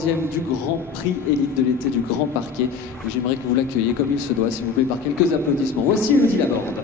troisième du Grand Prix Élite de l'été du Grand Parquet. Et j'aimerais que vous l'accueilliez comme il se doit, s'il vous plaît, par quelques applaudissements. Voici Elodie Laborde.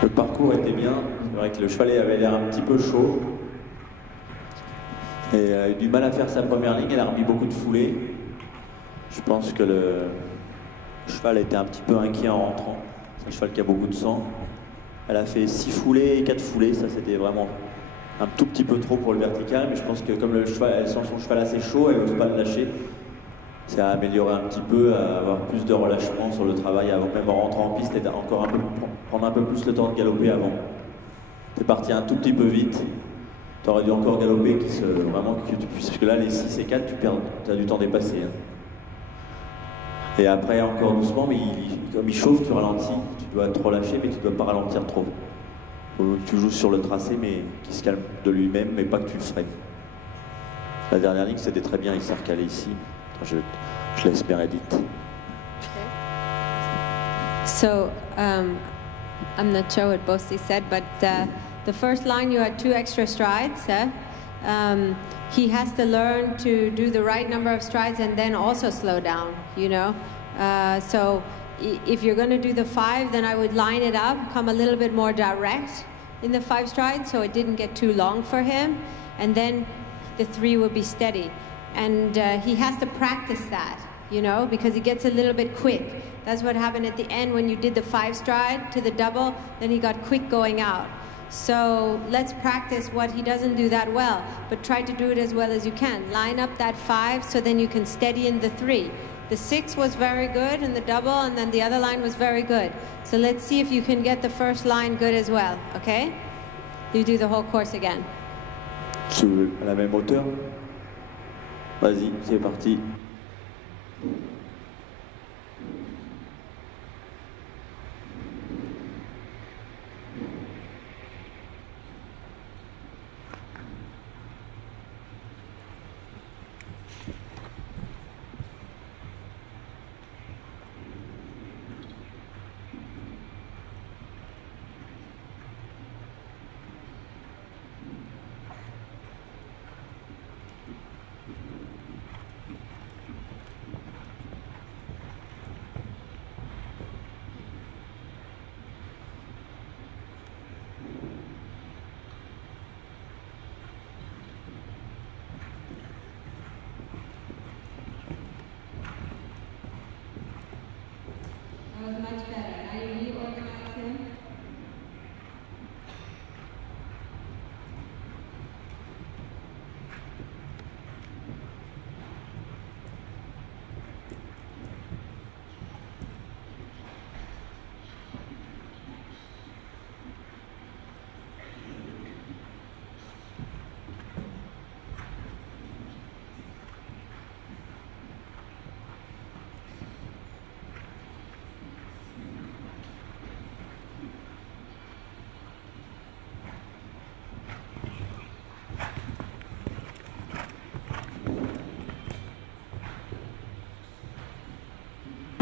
Le parcours était bien, c'est vrai que le chevalet avait l'air un petit peu chaud et a eu du mal à faire sa première ligne, elle a remis beaucoup de foulées. Je pense que le cheval était un petit peu inquiet en rentrant, c'est un cheval qui a beaucoup de sang. Elle a fait 6 foulées et 4 foulées, ça c'était vraiment un tout petit peu trop pour le vertical, mais je pense que comme le cheval, elle sent son cheval assez chaud, elle n'ose pas le lâcher. Ça a amélioré un petit peu, à avoir plus de relâchement sur le travail avant, même en rentrant en piste, et encore prendre un peu plus le temps de galoper avant. T'es parti un tout petit peu vite, t'aurais dû encore galoper, vraiment que tu puisses, parce que là les 6 et 4, tu as du temps dépassé. Hein. Et après encore doucement, mais comme il chauffe, tu ralentis, tu dois te relâcher, mais tu ne dois pas ralentir trop. Tu joues sur le tracé, mais qui se calme de lui-même, mais pas que tu le freines. La dernière ligne, c'était très bien, il s'est recalé ici. Je laisse Meredith. Okay. So, I'm not sure what Bosti said, but the first line you had 2 extra strides. He has to learn to do the right number of strides and then also slow down, you know. So if you're going to do the 5, then I would line it up, come a little bit more direct in the 5 strides so it didn't get too long for him, and then the 3 will be steady. And he has to practice that, you know, because he gets a little bit quick. That's what happened at the end when you did the 5 stride to the double, then he got quick going out. So let's practice what he doesn't do that well, but try to do it as well as you can. Line up that 5 so then you can steady in the 3. The 6 was very good in the double, and then the other line was very good. So let's see if you can get the first line good as well, okay? You do the whole course again. À la même hauteur. Vas-y, c'est parti.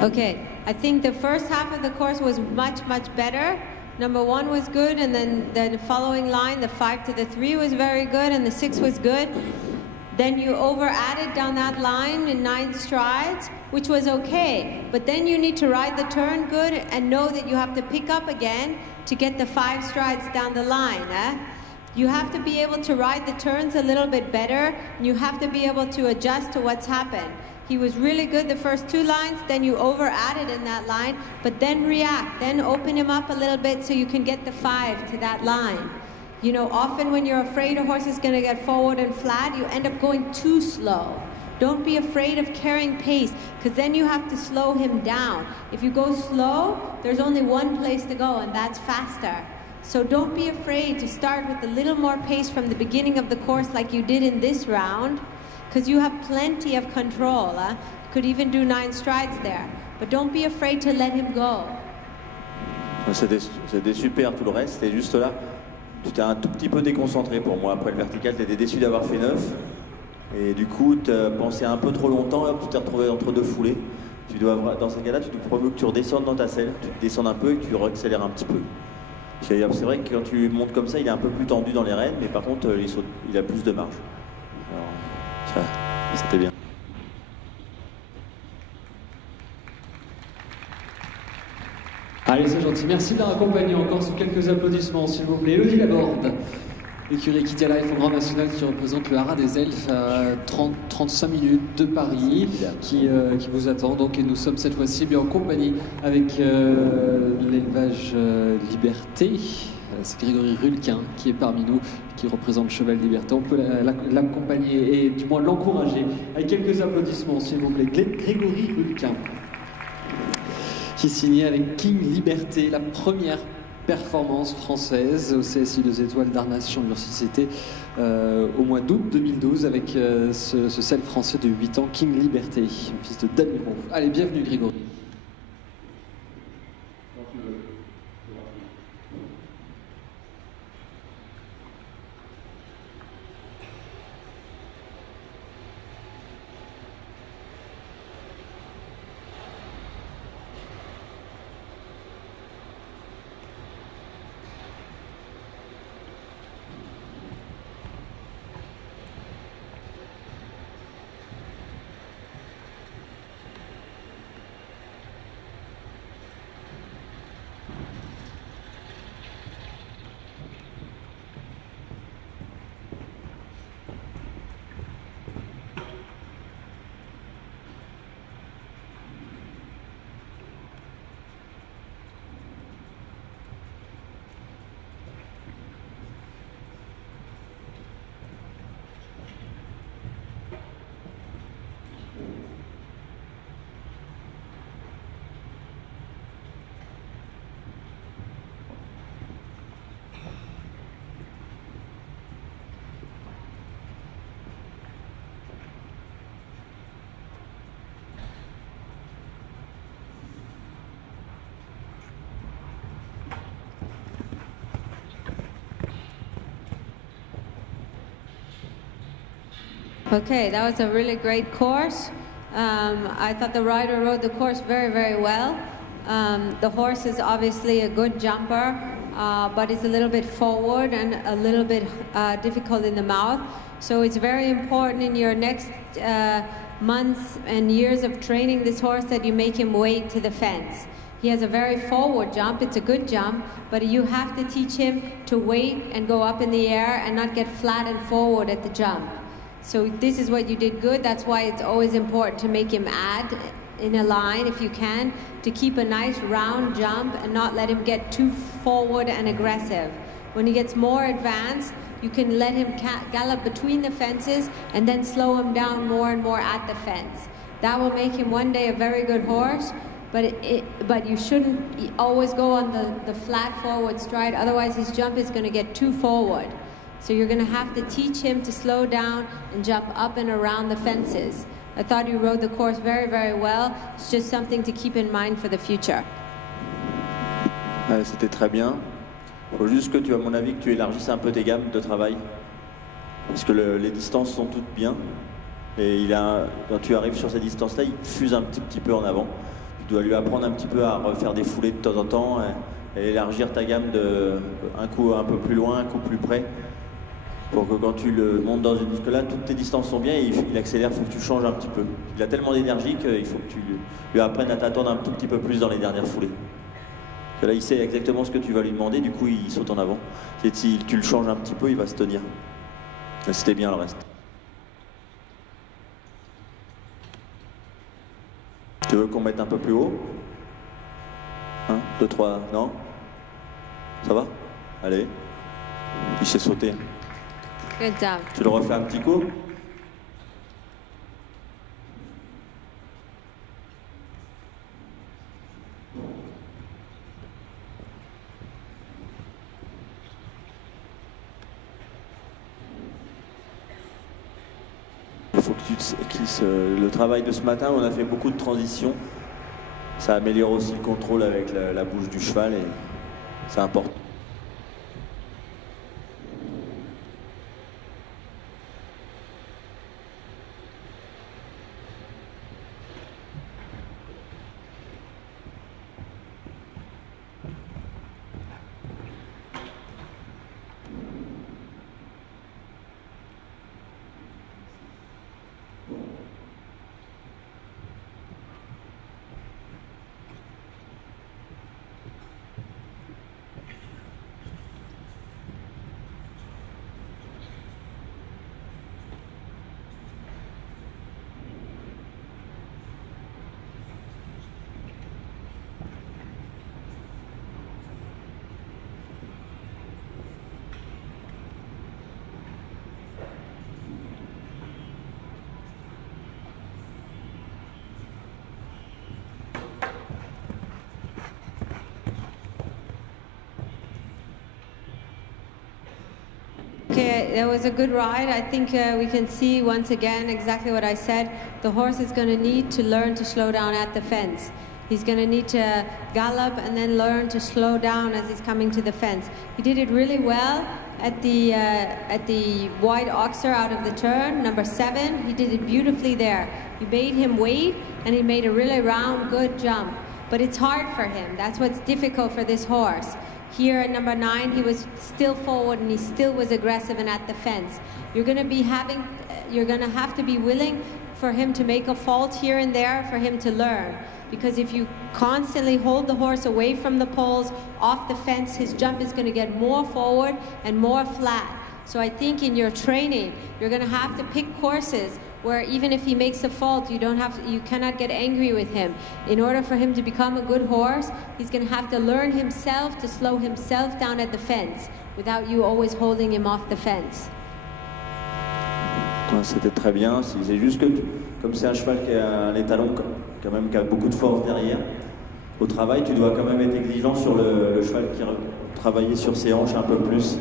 Okay, I think the first half of the course was much better. Number 1 was good, and then the following line, the 5 to the 3 was very good, and the 6 was good. Then you over-added down that line in 9 strides, which was okay. But then you need to ride the turn good and know that you have to pick up again to get the 5 strides down the line. You have to be able to ride the turns a little bit better, and you have to be able to adjust to what's happened. He was really good the first 2 lines, then you over-added in that line, but then react, then open him up a little bit so you can get the 5 to that line. You know, often when you're afraid a horse is going to get forward and flat, you end up going too slow. Don't be afraid of carrying pace, because then you have to slow him down. If you go slow, there's only one place to go, and that's faster. So don't be afraid to start with a little more pace from the beginning of the course like you did in this round, because you have plenty of control. You could even do 9 strides there. But don't be afraid to let him go. C'était super tout le reste, c'était juste là. Tu t'es un tout petit peu déconcentré pour moi. Après le vertical, tu étais déçu d'avoir fait 9. Et du coup, tu as pensé un peu trop longtemps, hop, tu t'es retrouvé entre 2 foulées. Tu dois, dans ces cas-là, tu te proposes que tu redescendes dans ta selle, tu descendes un peu et que tu accélères un petit peu. C'est vrai que quand tu montes comme ça, il est un peu plus tendu dans les rênes, mais par contre, il a plus de marge. C'était bien. Allez, c'est gentil. Merci de la accompagner encore sous quelques applaudissements, s'il vous plaît. Elodie Laborde, l'écurie Equidia Life au Grand National qui représente le Haras des Elfes à 35 minutes de Paris qui vous attend. Donc, et nous sommes cette fois-ci bien en compagnie avec l'élevage Liberté. C'est Grégory Rulquin qui est parmi nous, qui représente Cheval Liberté. On peut l'accompagner et du moins l'encourager avec quelques applaudissements, s'il vous plaît. Grégory Rulquin, qui signait avec King Liberté, la première performance française au CSI 2 étoiles d'Arnas Chambre-Ursis. C'était au mois d'août 2012 avec ce selle français de 8 ans, King Liberté, fils de Damiro. Allez, bienvenue Grégory. Okay, that was a really great course. I thought the rider rode the course very well. The horse is obviously a good jumper, but it's a little bit forward and a little bit difficult in the mouth. So it's very important in your next months and years of training this horse that you make him wait to the fence. He has a very forward jump, it's a good jump, but you have to teach him to wait and go up in the air and not get flat and forward at the jump. So this is what you did good. That's why it's always important to make him add in a line if you can, to keep a nice round jump and not let him get too forward and aggressive. When he gets more advanced, you can let him gallop between the fences and then slow him down more and more at the fence. That will make him one day a very good horse, but you shouldn't always go on the flat forward stride, otherwise his jump is going to get too forward. So you're going to have to teach him to slow down and jump up and around the fences. I thought you rode the course very well. It's just something to keep in mind for the future. C'était très bien. Il faut juste que tu, à mon avis, que tu élargisses un peu tes gammes de travail. Parce que les distances sont toutes bien. Et quand tu arrives sur ces distances-là, il fuse un petit peu en avant. Tu dois lui apprendre un petit peu à refaire des foulées de temps en temps et élargir ta gamme de un coup un peu plus loin, un coup plus près. Pour que quand tu le montes dans une... Parce que là, toutes tes distances sont bien et il accélère, il faut que tu changes un petit peu. Il a tellement d'énergie qu'il faut que tu lui apprennes à t'attendre un tout petit peu plus dans les dernières foulées. Parce que là, il sait exactement ce que tu vas lui demander, du coup, il saute en avant. Si tu le changes un petit peu, il va se tenir. C'était bien le reste. Tu veux qu'on mette un peu plus haut? 1, 2, 3, non? Ça va? Allez. Il s'est sauté. Good job. Tu le refais un petit coup? Il faut que le travail de ce matin, on a fait beaucoup de transitions. Ça améliore aussi le contrôle avec la bouche du cheval et c'est important. Okay, that was a good ride. I think we can see once again exactly what I said. The horse is going to need to learn to slow down at the fence. He's going to need to gallop and then learn to slow down as he's coming to the fence. He did it really well at the wide oxer out of the turn, number 7. He did it beautifully there. You made him wait and he made a really round, good jump. But it's hard for him. That's what's difficult for this horse. Here at number 9, he was still forward and he still was aggressive and at the fence. You're going to have to be willing for him to make a fault here and there for him to learn. Because if you constantly hold the horse away from the poles, off the fence, his jump is going to get more forward and more flat. So I think in your training, you're going to have to pick courses where even if he makes a fault, you cannot get angry with him. In order for him to become a good horse, he's going to have to learn himself to slow himself down at the fence without you always holding him off the fence. C'était très bien. C'est juste que, comme c'est un cheval qui a un étalon quand même qui a beaucoup de force derrière, au travail, tu dois quand même être exigeant sur le cheval qui travailler sur ses hanches un peu plus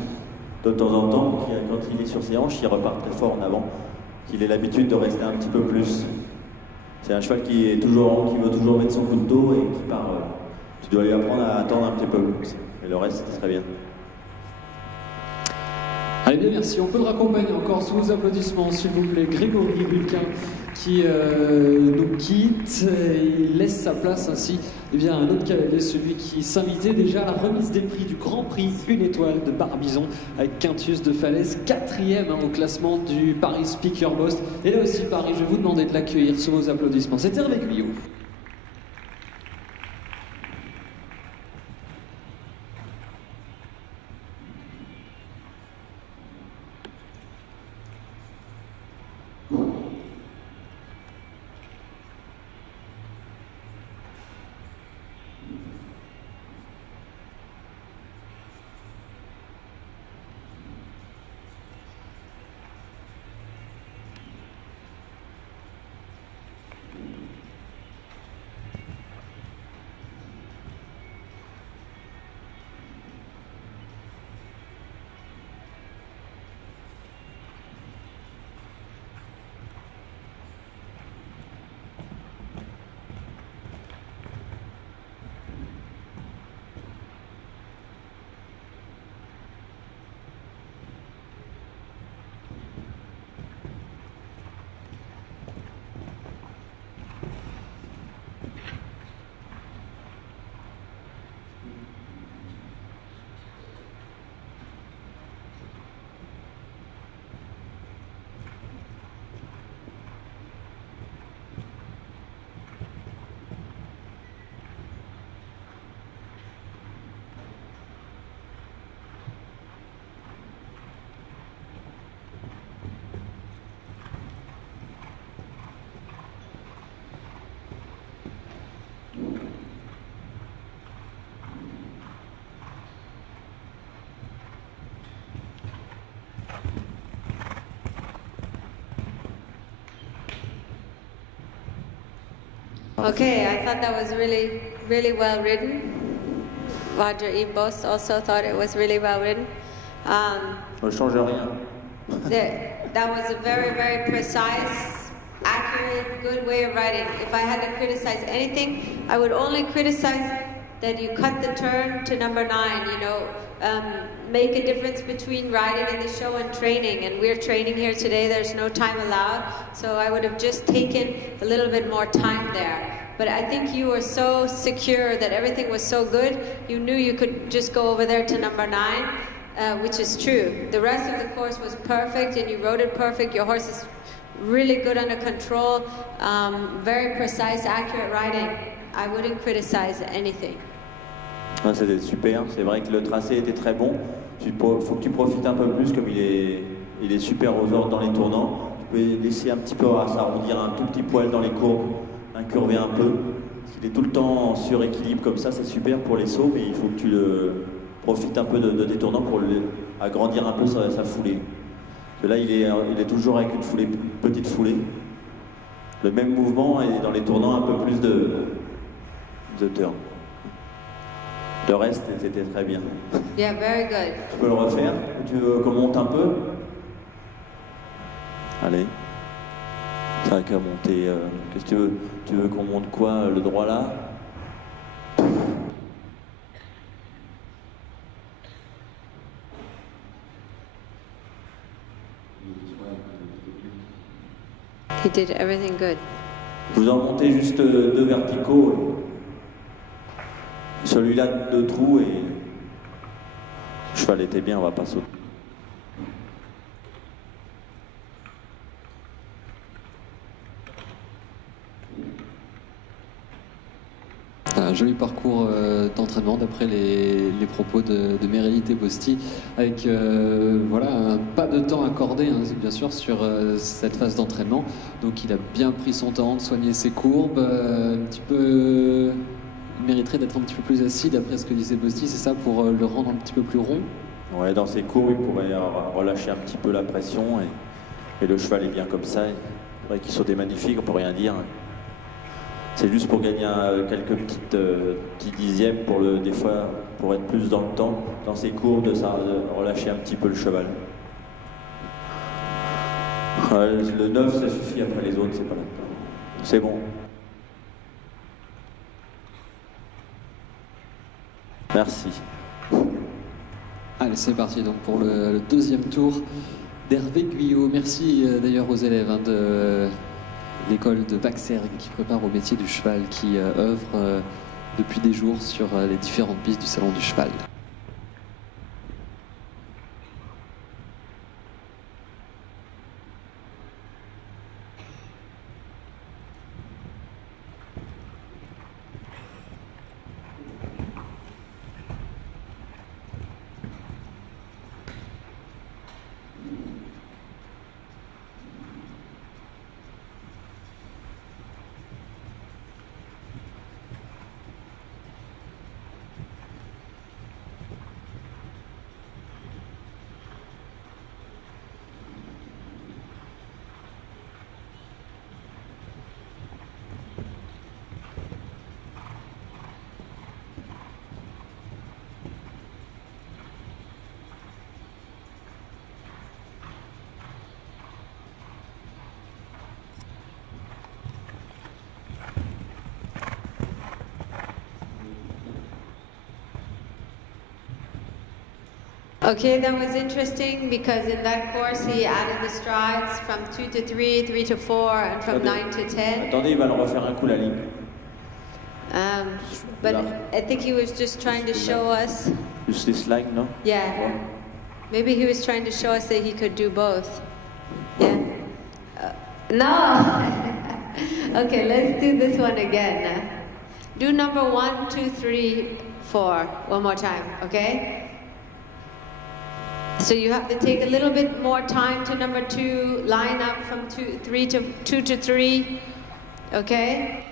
de temps en temps. Quand il est sur ses hanches, il repart très fort en avant. Qu'il ait l'habitude de rester un petit peu plus. C'est un cheval qui est toujours qui veut toujours mettre son coup de dos et qui part. Tu dois lui apprendre à attendre un petit peu plus. Et le reste, c'est très bien. Allez bien, merci. On peut le raccompagner encore sous vos applaudissements, s'il vous plaît. Grégory Bulquin qui nous quitte. Il laisse sa place ainsi à un autre cavalier, celui qui s'invitait déjà à la remise des prix du Grand Prix Une Étoile de Barbizon avec Quintus de Falaise, 4e au classement du Paris Speaker Boss. Et là aussi, Paris, je vais vous demander de l'accueillir sous vos applaudissements. C'est Hervé Guyot. Okay, I thought that was really, really well written. Roger Ebos also thought it was really well written. Ne change rien. That was a very, very precise, accurate, good way of writing. If I had to criticize anything, I would only criticize that you cut the turn to number 9, you know, make a difference between riding in the show and training. And we're training here today, there's no time allowed. So I would have just taken a little bit more time there. But I think you were so secure that everything was so good, you knew you could just go over there to number 9, which is true. The rest of the course was perfect and you rode it perfect. Your horse is really good under control, very precise, accurate riding. I wouldn't criticize anything. C'était super, c'est vrai que le tracé était très bon. Il faut que tu profites un peu plus, comme il est super aux ordres dans les tournants. Tu peux laisser un petit peu s'arrondir un tout petit poil dans les courbes, incurver un peu. Parce qu'il est tout le temps en suréquilibre comme ça, c'est super pour les sauts, mais il faut que tu profites un peu de tes tournants pour agrandir un peu sa foulée. Parce que là, il est toujours avec une petite foulée. Le même mouvement et dans les tournants un peu plus de turn. Le reste, c'était très bien. Yeah, very good. Tu peux le refaire? Tu veux qu'on monte un peu? Allez. C'est vrai qu'à monter... Qu'est-ce que tu veux? Tu veux qu'on monte quoi? Le droit là? He did everything good. Vous en montez juste 2 verticaux. Celui-là, 2 trous et le cheval était bien, on va pas sauter. Un joli parcours d'entraînement d'après les propos de Meredith Ebosti, avec voilà, un pas de temps accordé hein, bien sûr sur cette phase d'entraînement. Donc il a bien pris son temps de soigner ses courbes, un petit peu... Il mériterait d'être un petit peu plus assis d'après ce que disait Ebosti, c'est ça, pour le rendre un petit peu plus rond? Ouais, dans ses courbes, il pourrait relâcher un petit peu la pression et le cheval est bien comme ça. C'est vrai qu'il saute des magnifiques, on peut rien dire. C'est juste pour gagner quelques petits dixièmes des fois, pour être plus dans le temps, dans ses courbes, de relâcher un petit peu le cheval. Le 9, ça suffit, après les autres, c'est pas là. C'est bon. Merci. Allez, c'est parti donc pour le deuxième tour d'Hervé Guyot. Merci d'ailleurs aux élèves hein, de l'école de Vaxergue qui prépare au métier du cheval, qui œuvre depuis des jours sur les différentes pistes du Salon du Cheval. Okay, that was interesting because in that course he added the strides from 2 to 3, 3 to 4, and from 9 to 10. Attendez, il va le refaire un coup la ligne. But I think he was just trying to show us. Just this line, no? Yeah. Maybe he was trying to show us that he could do both. Yeah. No. Okay, let's do this one again. Do number 1, 2, 3, 4. One more time, okay? So you have to take a little bit more time to number 2, line up from 2 to 3, okay?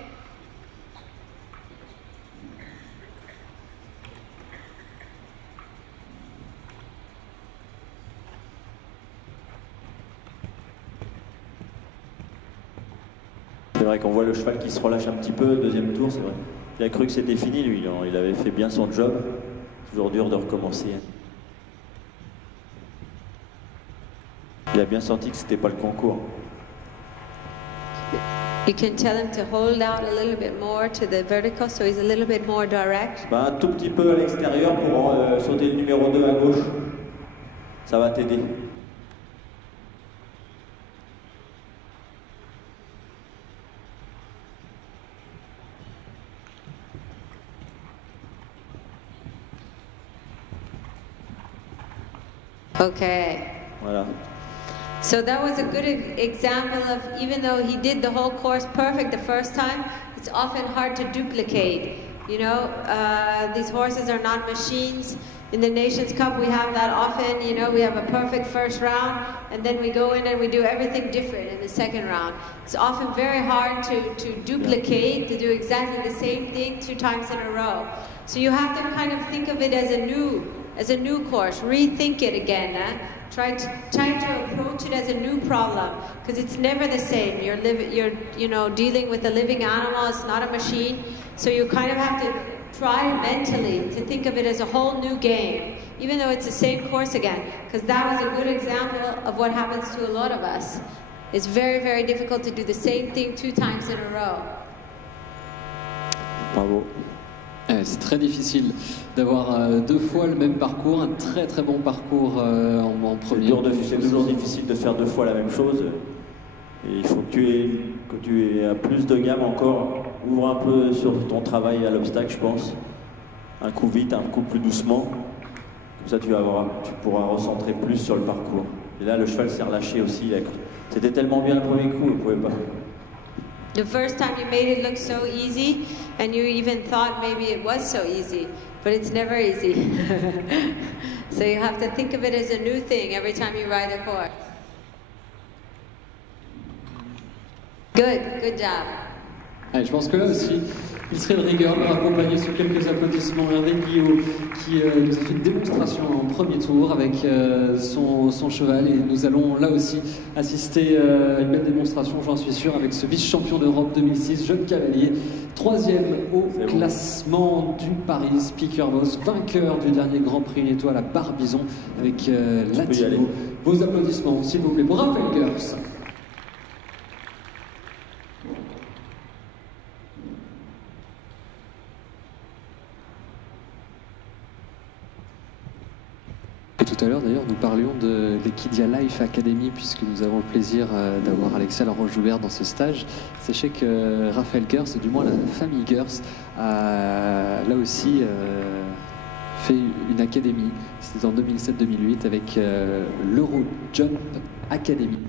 vrai qu'on voit le cheval qui se relâche un petit peu, deuxième tour, c'est vrai. Il a cru que c'était fini, lui. Il avait fait bien son job. Toujours dur de recommencer. Il a bien senti que c'était pas le concours. You can tell him to hold out a little bit more to the vertical, so he's a little bit more direct. Un tout petit peu à l'extérieur pour sauter le numéro 2 à gauche. Ça va t'aider. Okay. Voilà. So that was a good example of, even though he did the whole course perfect the first time, it's often hard to duplicate. You know, these horses are not machines. In the Nations Cup, we have that often. You know, we have a perfect first round, and then we go in and we do everything different in the second round. It's often very hard to duplicate, to do exactly the same thing 2 times in a row. So you have to kind of think of it as a new course, rethink it again. Try to approach it as a new problem, because it's never the same. You're dealing with a living animal. It's not a machine. So you kind of have to try mentally to think of it as a whole new game, even though it's the same course again. Because that was a good example of what happens to a lot of us. It's very, very difficult to do the same thing 2 times in a row. Bravo. C'est très difficile d'avoir 2 fois le même parcours, un très très bon parcours en premier. C'est toujours difficile de faire 2 fois la même chose. Et il faut que tu aies plus de gamme encore. Ouvre un peu sur ton travail à l'obstacle, je pense. Un coup vite, un coup plus doucement. Comme ça, tu pourras recentrer plus sur le parcours. Et là, le cheval s'est relâché aussi. C'était tellement bien le premier coup, il ne pouvait pas. The first time you made it look so easy, and you even thought maybe it was so easy, but it's never easy. So you have to think of it as a new thing every time you ride a course. Good job. Je pense que là aussi, il serait de rigueur de raccompagner sous quelques applaudissements Hervé Guillot, qui nous a fait une démonstration en premier tour avec son cheval, et nous allons là aussi assister à une belle démonstration, j'en suis sûr, avec ce vice-champion d'Europe 2006, Jeune Cavalier, 3e au classement du Paris Speaker Boss, vainqueur du dernier Grand Prix Une Étoile à Barbizon avec Latino. Vos applaudissements, s'il vous plaît, pour Raphaël Gers. Tout à l'heure, d'ailleurs, nous parlions de l'Equidia Life Academy, puisque nous avons le plaisir d'avoir Alexia Laroche-Joubert dans ce stage. Sachez que Raphaël Gers, et du moins la famille Gers, a là aussi fait une académie. C'était en 2007-2008 avec l'Euro Jump Academy.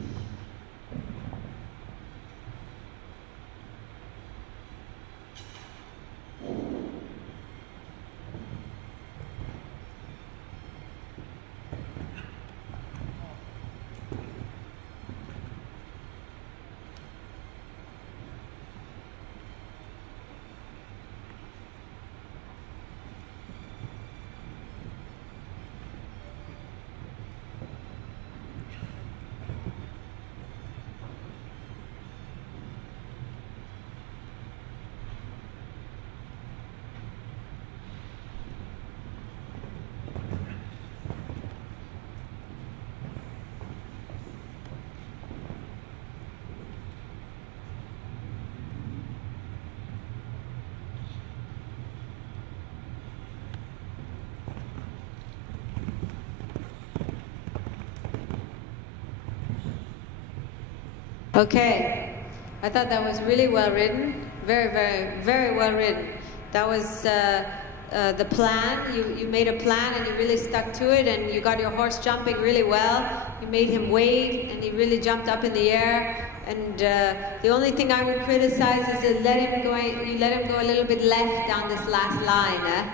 Okay, I thought that was really well written, very, very, very well written. That was the plan. You made a plan and you really stuck to it, and you got your horse jumping really well. You made him wait, and he really jumped up in the air. And the only thing I would criticize is that you let him go a little bit left down this last line.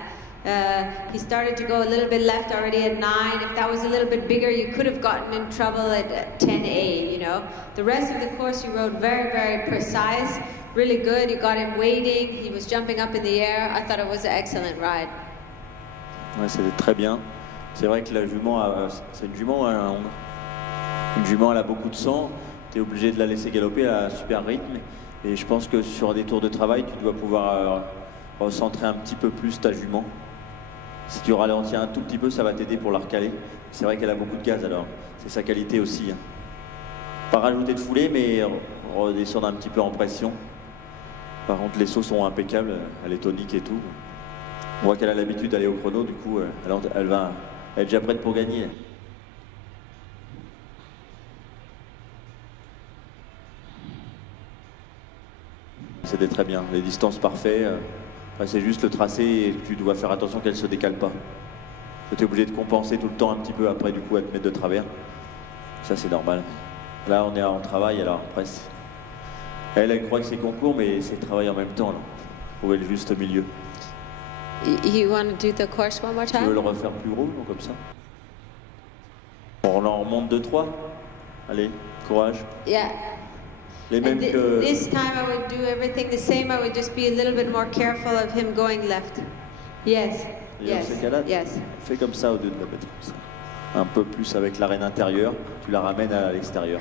He started to go a little bit left already at 9. If that was a little bit bigger, you could have gotten in trouble at 10A, you know. The rest of the course you rode very, very precise, really good. You got him waiting, he was jumping up in the air. I thought it was an excellent ride. Ouais, c'était très bien. C'est vrai que la jument, c'est une jument, hein, une jument, elle a beaucoup de sang. Tu es obligé de la laisser galoper, elle a un super rythme. Et je pense que sur des tours de travail, tu dois pouvoir recentrer un petit peu plus ta jument. Si tu ralentis un tout petit peu, ça va t'aider pour la recaler. C'est vrai qu'elle a beaucoup de gaz alors, c'est sa qualité aussi. Hein. Pas rajouter de foulée, mais redescendre un petit peu en pression. Par contre, les sauts sont impeccables, elle est tonique et tout. On voit qu'elle a l'habitude d'aller au chrono, du coup, elle est déjà prête pour gagner. C'était très bien, les distances parfaites. Après, c'est juste le tracé et tu dois faire attention qu'elle ne se décale pas. Tu es obligé de compenser tout le temps un petit peu après, du coup, à te mettre de travers. Ça, c'est normal. Là, on est en travail, alors après, elle croit que c'est concours, mais c'est travail en même temps. Là. Trouver le juste milieu. You want to do the course one more Tu veux time? le refaire plus gros, non, comme ça? On en remonte 2-3. Allez, courage. Yeah. Les mêmes And que... this time I would do everything the same. I would just be a little bit more careful of him going left. Yes. Et dans ces cas-là, Yes. fais comme ça au lieu de la mettre comme ça. Un peu plus avec l'arène intérieure, tu la ramènes à l'extérieur.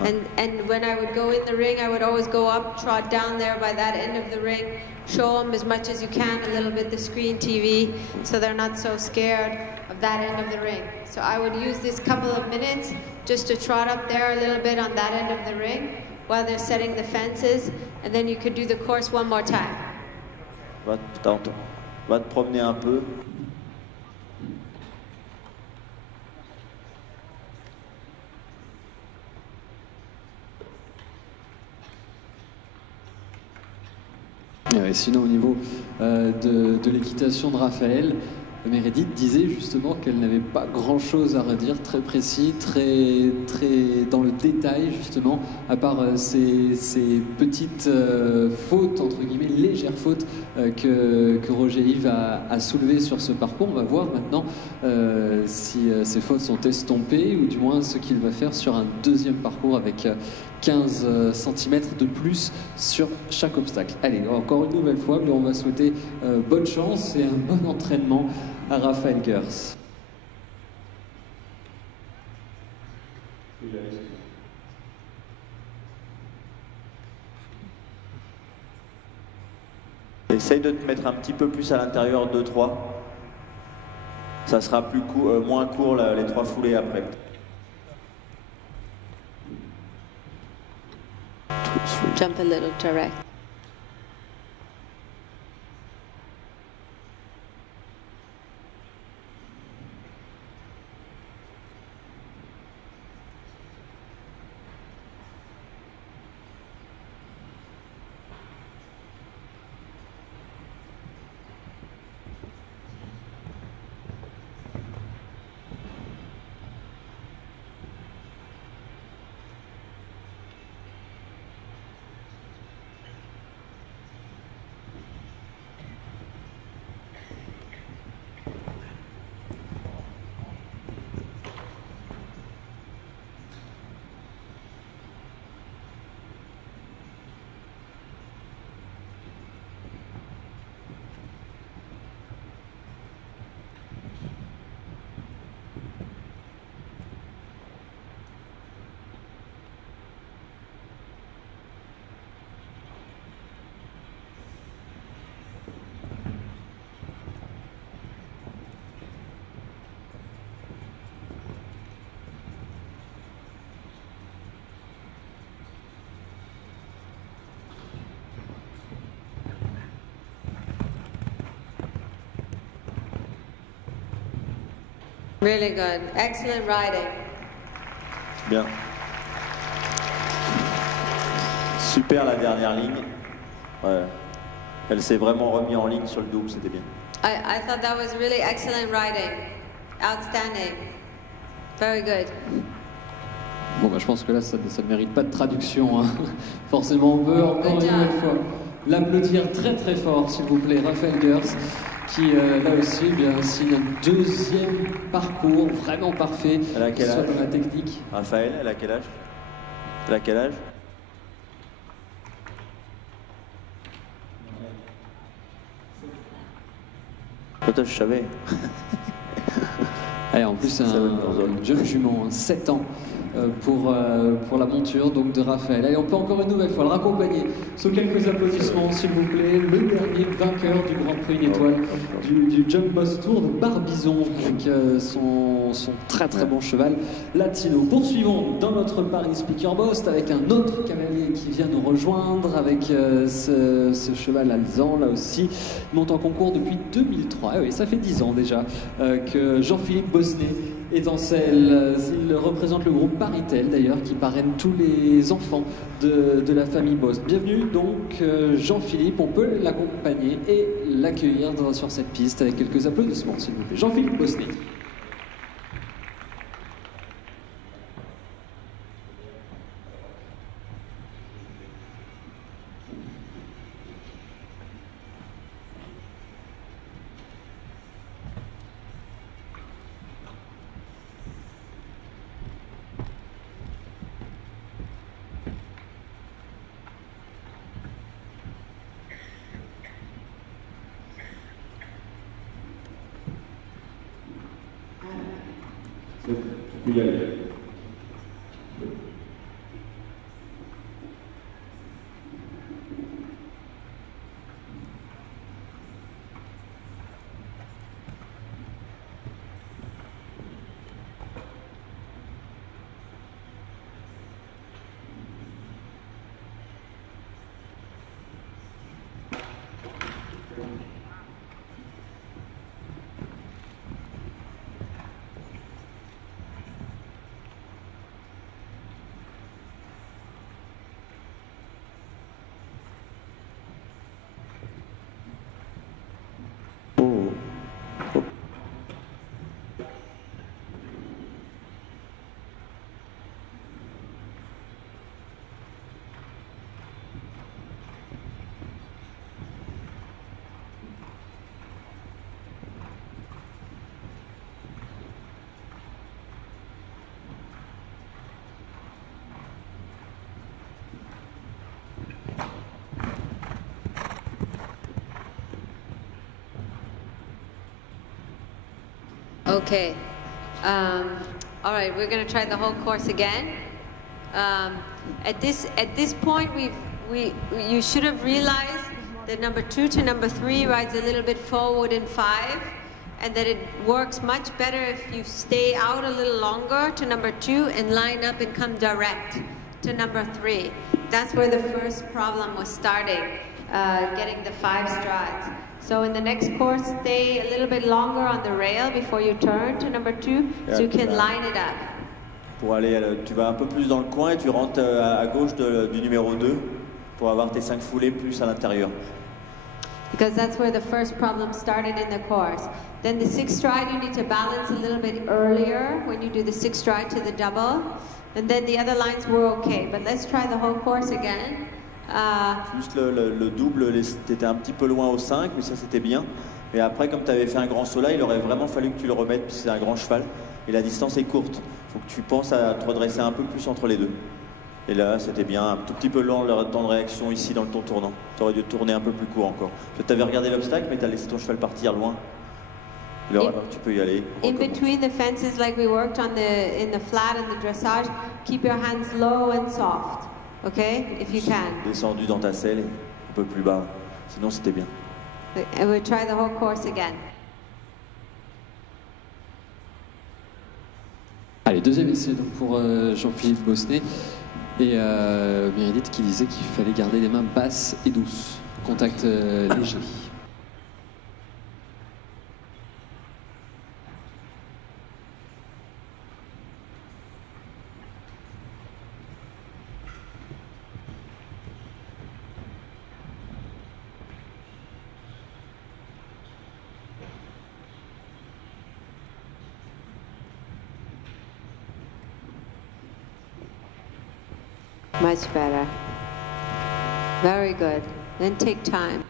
And when I would go in the ring, I would always go up, trot down there by that end of the ring, show them as much as you can, a little bit the screen TV, so they're not so scared of that end of the ring. So I would use this couple of minutes just to trot up there a little bit on that end of the ring while they're setting the fences, and then you could do the course one more time. Va te promener un peu. Et sinon, au niveau de l'équitation de Raphaël, Meredith disait justement qu'elle n'avait pas grand-chose à redire, très précis, très dans le détail justement, à part ces petites fautes, entre guillemets, légères fautes que Roger Yves a soulevées sur ce parcours. On va voir maintenant si ces fautes sont estompées, ou du moins ce qu'il va faire sur un deuxième parcours avec 15 cm de plus sur chaque obstacle. Allez, encore une nouvelle fois, on va souhaiter bonne chance et un bon entraînement à Raphaël Gers. Essaye de te mettre un petit peu plus à l'intérieur, 2-3. Ça sera moins court les 3 foulées après. Jump a little direct. Really good. Excellent riding. Bien. Super la dernière ligne. Ouais. Elle s'est vraiment remise en ligne sur le double, c'était bien. I thought that was really excellent riding. Outstanding. Very good. Bon, bah, je pense que là, ça ne mérite pas de traduction. Hein. Forcément, on peut encore une nouvelle fois l'applaudir très très fort, s'il vous plaît, Raphaël Gers, qui là aussi signe un deuxième parcours vraiment parfait, que ce soit dans la technique. Raphaël, elle a quel âge? Elle a quel âge? Peut-être je savais. Allez, en plus, c'est un jeune jument, 7 ans. pour la monture donc, de Raphaël. Allez, on peut encore une nouvelle fois le raccompagner sous quelques applaudissements, s'il vous plaît. Le dernier vainqueur du Grand Prix Une Étoile du Jump Boss Tour de Barbizon avec son très très bon cheval Latino. Poursuivons dans notre Paris Speaker Boss avec un autre cavalier qui vient nous rejoindre avec ce cheval alezan là aussi. Il monte en concours depuis 2003. Oui, ça fait 10 ans déjà que Jean-Philippe Bosnet est en selle. Il représente le groupe Paritel d'ailleurs qui parraine tous les enfants de la famille Boss. Bienvenue donc Jean-Philippe, on peut l'accompagner et l'accueillir sur cette piste avec quelques applaudissements s'il vous plaît. Jean-Philippe Bosnet. Tu peux y aller. Okay. All right, we're going to try the whole course again. At this point, you should have realized that number 2 to number 3 rides a little bit forward in 5, and that it works much better if you stay out a little longer to number 2 and line up and come direct to number 3. That's where the first problem was starting, getting the 5 strides. So in the next course, stay a little bit longer on the rail before you turn to number 2, so you can line it up. Pour aller, tu vas un peu plus dans le coin et tu rentres à gauche du numéro 2 pour avoir tes 5 foulées plus à l'intérieur. Because that's where the first problem started in the course. Then the 6th stride, you need to balance a little bit earlier when you do the 6th stride to the double. And then the other lines were okay. But let's try the whole course again. Juste le double, t'étais un petit peu loin au 5, mais ça c'était bien. Mais après, comme tu avais fait un grand saut là, il aurait vraiment fallu que tu le remettes, puisque c'est un grand cheval. Et la distance est courte. Il faut que tu penses à te redresser un peu plus entre les deux. Et là, c'était bien, un tout petit peu lent le temps de réaction ici dans le ton tournant. Tu aurais dû tourner un peu plus court encore. Tu avais regardé l'obstacle, mais tu as laissé ton cheval partir loin. Là, tu peux y aller. In between the fences, like we worked on in the flat and the dressage, keep your hands low and soft. Okay, if you can. Descendu dans ta selle, un peu plus bas. Sinon, c'était bien. And we'll try the whole course again. Allez, deuxième essai donc pour Jean-Philippe Bosnet. Et Meredith qui disait qu'il fallait garder les mains basses et douces. Contact léger. Much better. Very good. Then take time.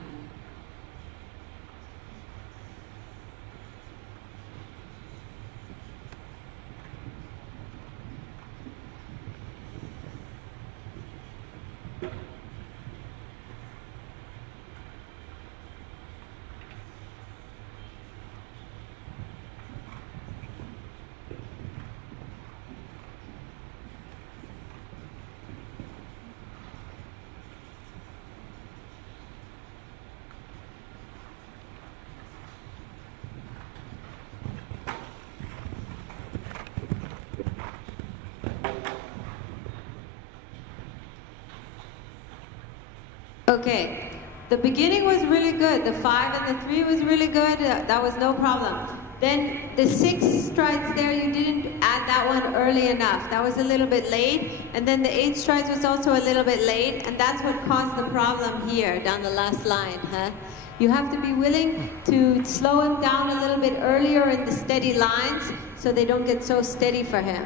Okay, the beginning was really good. The 5 and the 3 was really good. That was no problem. Then the 6 strides there, you didn't add that one early enough. That was a little bit late. And then the 8 strides was also a little bit late. And that's what caused the problem here down the last line. Huh? You have to be willing to slow him down a little bit earlier in the steady lines so they don't get so steady for him.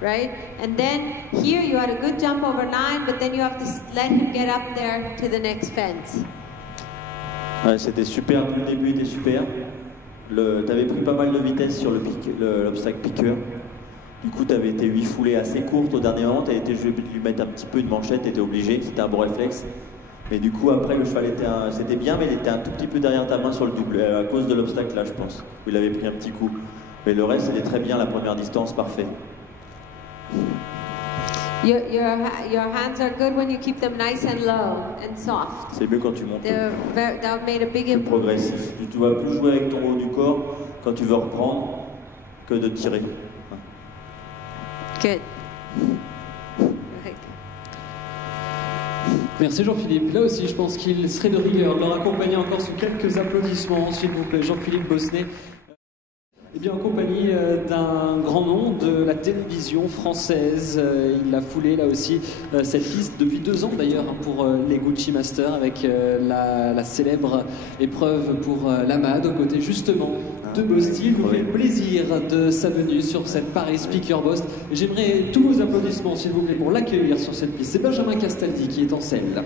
Right? And then here you had a good jump over 9, but then you have to let him get up there to the next fence. Ouais, c'était super, le début était super. Tu avais pris pas mal de vitesse sur l'obstacle piqueur. Du coup, tu avais été 8 foulées assez courtes au dernier moment. Tu as été obligé de lui mettre un petit peu une manchette, tu étais obligé, c'était un bon réflexe. Mais du coup, après, le cheval c'était bien, mais il était un tout petit peu derrière ta main sur le double, à cause de l'obstacle là, je pense, où il avait pris un petit coup. Mais le reste, c'était très bien, la première distance, parfait. Your hands are good when you keep them nice and low and soft. C'est mieux quand tu montes. That made a big C'est improvement. progressif. Tu dois plus jouer avec ton haut du corps quand tu veux reprendre que de tirer. Good. Right. Merci Jean-Philippe. Là aussi, je pense qu'il serait de rigueur de leur accompagner encore sous quelques applaudissements, s'il vous plaît. Jean-Philippe Bossenet. Eh bien, en compagnie d'un grand nom de la télévision française. Il a foulé là aussi cette piste depuis 2 ans d'ailleurs pour les Gucci Masters avec la célèbre épreuve pour l'AMAD aux côtés justement de Bosti. Il vous fait le plaisir de sa venue sur cette Paris Speaker Bost. J'aimerais tous vos applaudissements s'il vous plaît pour l'accueillir sur cette piste. C'est Benjamin Castaldi qui est en selle.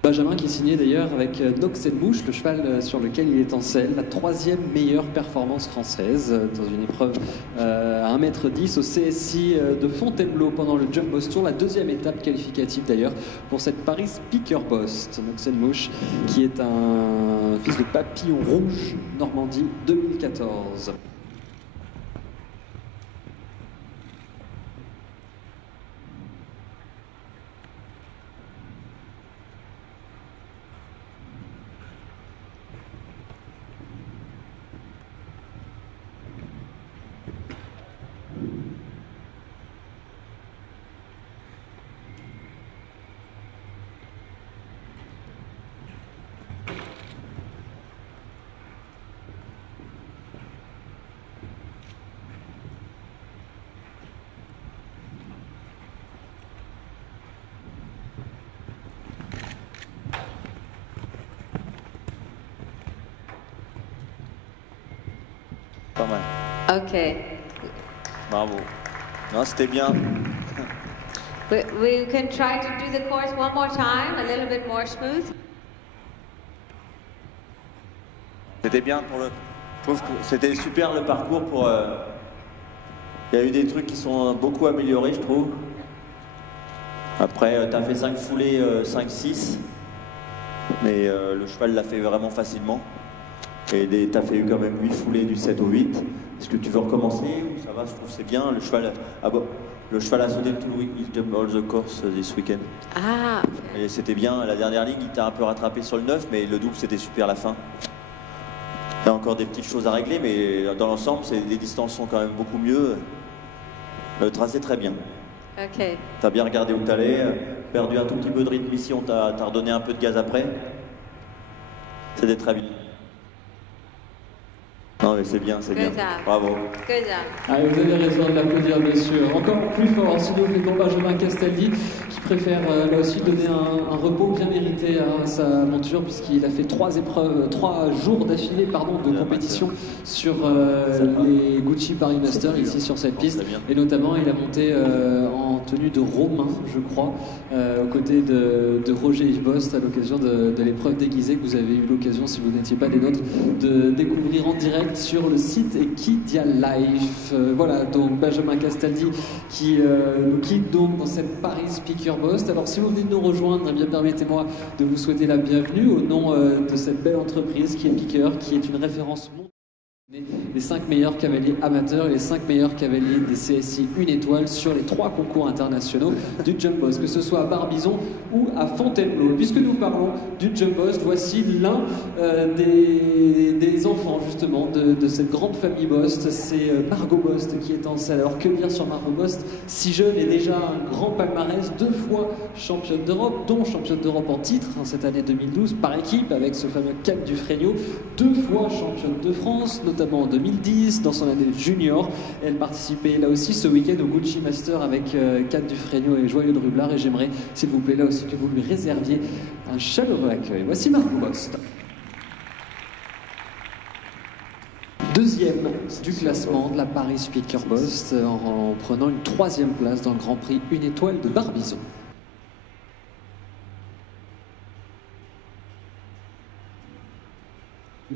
Benjamin qui est signé d'ailleurs avec Noxenmouche, le cheval sur lequel il est en selle, la 3e meilleure performance française dans une épreuve à 1m10 au CSI de Fontainebleau pendant le Jumbos Tour, la 2e étape qualificative d'ailleurs pour cette Paris Speaker Bost. Noxenmouche qui est un fils de papillon rouge, Normandie 2014. Pas mal. Okay. Bravo. Non, c'était bien. We can try to do the course one more time, a little bit more smooth. C'était bien pour le... Je trouve que c'était super le parcours pour... Il y a eu des trucs qui sont beaucoup améliorés, je trouve. Après, tu as fait 5 foulées, 5-6. Mais le cheval l'a fait vraiment facilement. Et tu as fait quand même 8 foulées du 7 au 8. Est-ce que tu veux recommencer ou ça va? Je trouve que c'est bien. Le cheval, le cheval a sauté tout le week, il jump all the course this weekend. Ah. Et c'était bien. La dernière ligne, il t'a un peu rattrapé sur le 9, mais le double, c'était super à la fin. Il y a encore des petites choses à régler, mais dans l'ensemble, les distances sont quand même beaucoup mieux. Le tracé très bien. Ok. Tu as bien regardé où tu allais, perdu un tout petit peu de rythme ici, on t'a redonné un peu de gaz après. C'était très bien. Non mais c'est bien, c'est bien. Bravo. Good job. Ah, vous avez raison de l'applaudir bien sûr. Encore plus fort, s'il vous plaît, pour Benjamin Castaldi, qui préfère là aussi donner un repos bien mérité à sa monture, puisqu'il a fait 3 jours d'affilée de compétition sur les Gucci Paris Masters ici sur cette piste. Et notamment, il a monté en tenue de Romain, je crois, aux côtés de Roger Yves Bost à l'occasion de l'épreuve déguisée que vous avez eu l'occasion, si vous n'étiez pas des nôtres, de découvrir en direct sur le site Equidia Life. Voilà, donc Benjamin Castaldi qui nous quitte donc dans cette Paris Speaker Bost. Alors si vous venez de nous rejoindre, eh bien permettez-moi de vous souhaiter la bienvenue au nom de cette belle entreprise qui est Piqueur, qui est une référence mondiale. Les 5 meilleurs cavaliers amateurs et les 5 meilleurs cavaliers des CSI 1 étoile sur les 3 concours internationaux du Jump Boost, que ce soit à Barbizon ou à Fontainebleau. Puisque nous parlons du Jump Boost, voici l'un des enfants justement de cette grande famille Bost. C'est Margot Bost qui est en salle. Alors que dire sur Margot Bost, si jeune et déjà un grand palmarès, 2 fois championne d'Europe, dont championne d'Europe en titre cette année 2012 par équipe avec ce fameux Cat Dufresne, 2 fois championne de France, notamment en 2010, dans son année junior. Elle participait là aussi ce week-end au Gucci Master avec Cat Dufresne et Joyeux de Rublard. Et j'aimerais, s'il vous plaît, là aussi que vous lui réserviez un chaleureux accueil. Voici Margot Bost. Deuxième du classement de la Paris Speaker Bost en prenant une 3e place dans le Grand Prix 1 étoile de Barbizon.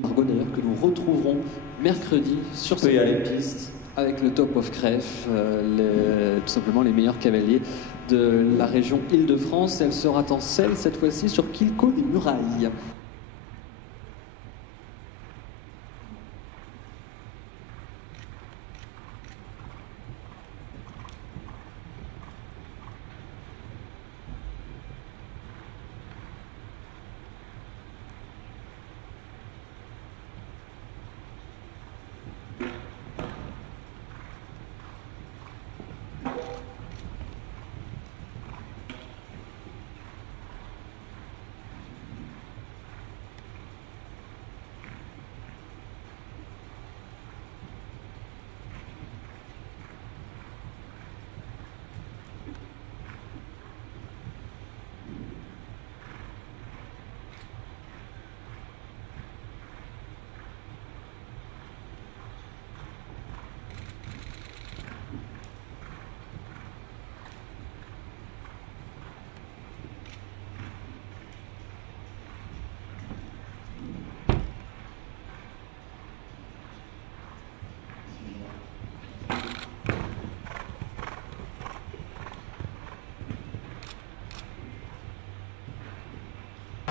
Margot d'ailleurs que nous retrouverons mercredi sur cette piste avec le Top of Cref, tout simplement les meilleurs cavaliers de la région Île-de-France. Elle sera en selle cette fois-ci sur Kilco des Murailles.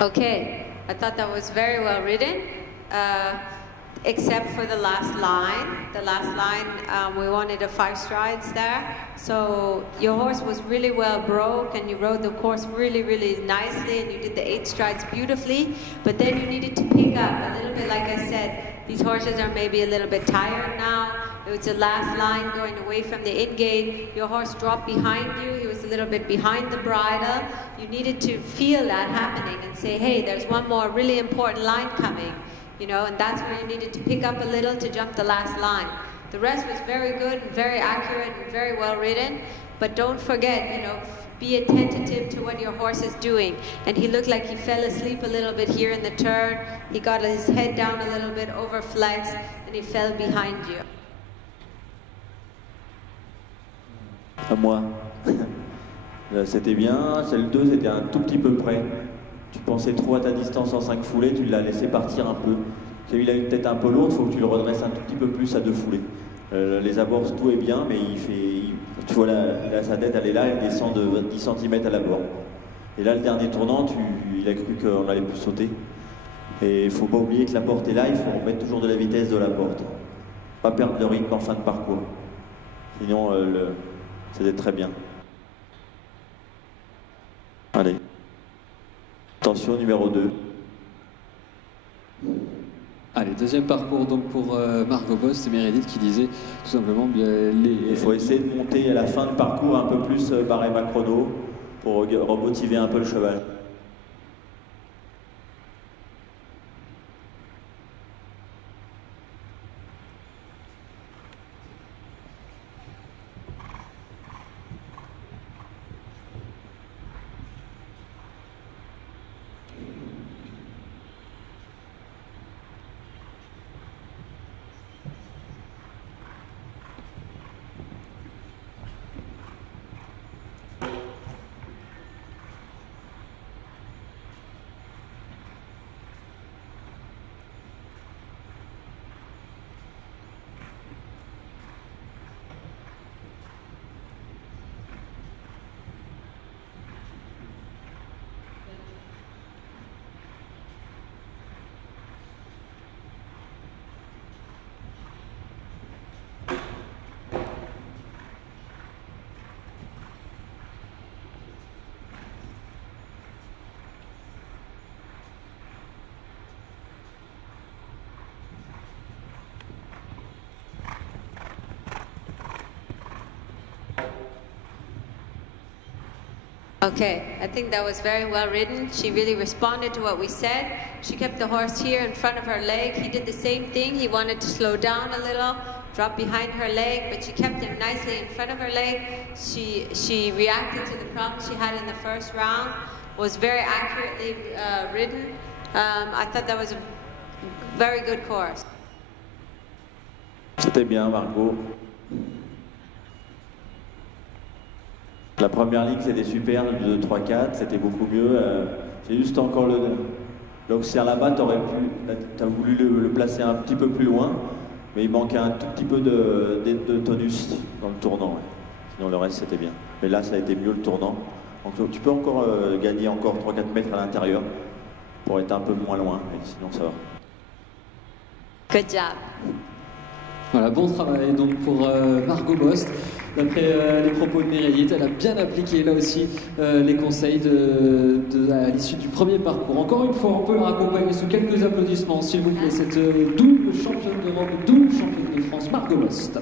Okay, I thought that was very well written, except for the last line. The last line, we wanted a 5 strides there. So your horse was really well broke and you rode the course really, really nicely and you did the 8 strides beautifully, but then you needed to pick up a little bit. Like I said, these horses are maybe a little bit tired now. It was the last line going away from the in-gate. Your horse dropped behind you. He was a little bit behind the bridle. You needed to feel that happening and say, hey, there's one more really important line coming, you know, and that's where you needed to pick up a little to jump the last line. The rest was very good and very accurate and very well written, but don't forget, you know, be attentive to what your horse is doing. And he looked like he fell asleep a little bit here in the turn. He got his head down a little bit, overflexed, and he fell behind you. À moi. C'était bien, celle 2 c'était un tout petit peu près. Tu pensais trop à ta distance en 5 foulées, tu l'as laissé partir un peu. Il a une tête un peu lourde, il faut que tu le redresses un tout petit peu plus à 2 foulées. Les abords, tout est bien, mais tu vois sa tête, elle est là, elle descend de 10 cm à l'abord. Et là, le dernier tournant, il a cru qu'on allait plus sauter. Et il ne faut pas oublier que la porte est là, il faut mettre toujours de la vitesse de la porte. Pas perdre le rythme en fin de parcours. Sinon, c'était très bien. Allez. Attention, numéro 2. Allez, deuxième parcours donc pour Margot Bost. C'est Meredith qui disait tout simplement il faut essayer de monter à la fin de parcours un peu plus barème à chrono pour remotiver un peu le cheval. Okay, I think that was very well ridden. She really responded to what we said. She kept the horse here in front of her leg. He did the same thing. He wanted to slow down a little, drop behind her leg, but she kept him nicely in front of her leg. She reacted to the problems she had in the first round, was very accurately ridden. I thought that was a very good course. C'était bien, Margot. La première ligne, c'était super, le 2, 3, 4, c'était beaucoup mieux. C'est juste encore l'auxiliaire là-bas, tu as voulu le placer un petit peu plus loin, mais il manquait un tout petit peu de tonus dans le tournant. Ouais. Sinon, le reste, c'était bien. Mais là, ça a été mieux le tournant. Donc, tu peux encore gagner encore 3-4 mètres à l'intérieur pour être un peu moins loin, et sinon, ça va. Good job. Voilà, bon travail donc pour Margot Bost. D'après les propos de Meredith, elle a bien appliqué là aussi les conseils à l'issue du premier parcours. Encore une fois, on peut la raccompagner sous quelques applaudissements, s'il vous plaît, cette double championne d'Europe, double championne de France, Margot Bost.